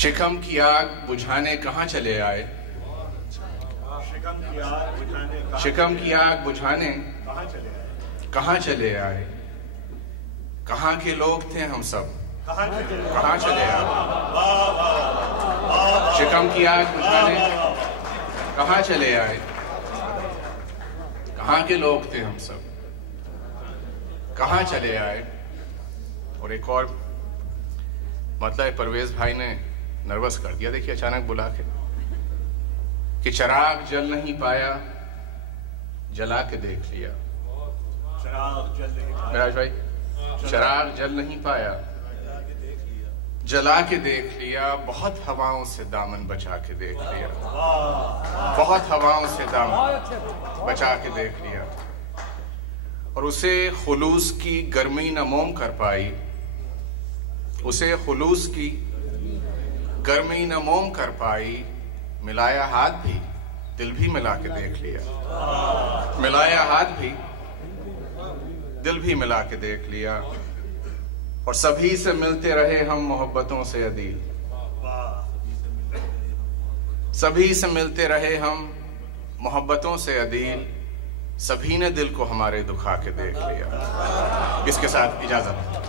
शिकम की आग बुझाने कहाँ चले आए? शिकम की आग बुझाने कहाँ चले आए? कहाँ के लोग थे हम सब, कहाँ चले आए? शिकम की आग बुझाने कहाँ चले आए? कहाँ के लोग थे हम सब, कहाँ चले आए? और एक और मतलब परवेज भाई ने नर्वस कर दिया, देखिए अचानक बुला के कि चिराग जल नहीं पाया, जला के देख लिया। मिराज भाई, चिराग जल नहीं पाया, जला के देख लिया। बहुत हवाओं से दामन बचा के देख लिया, बहुत हवाओं से दामन बचा के देख लिया। और उसे खुलूस की गर्मी न मोम कर पाई, उसे खुलूस की गर्मी न मोम कर पाई। मिलाया हाथ भी, दिल भी मिला के देख लिया। मिलाया हाथ भी, दिल भी मिला के देख लिया। और सभी से मिलते रहे हम मोहब्बतों से अदील, सभी से मिलते रहे हम मोहब्बतों से अदील। सभी ने दिल को हमारे दुखा के देख लिया। इसके साथ इजाजत।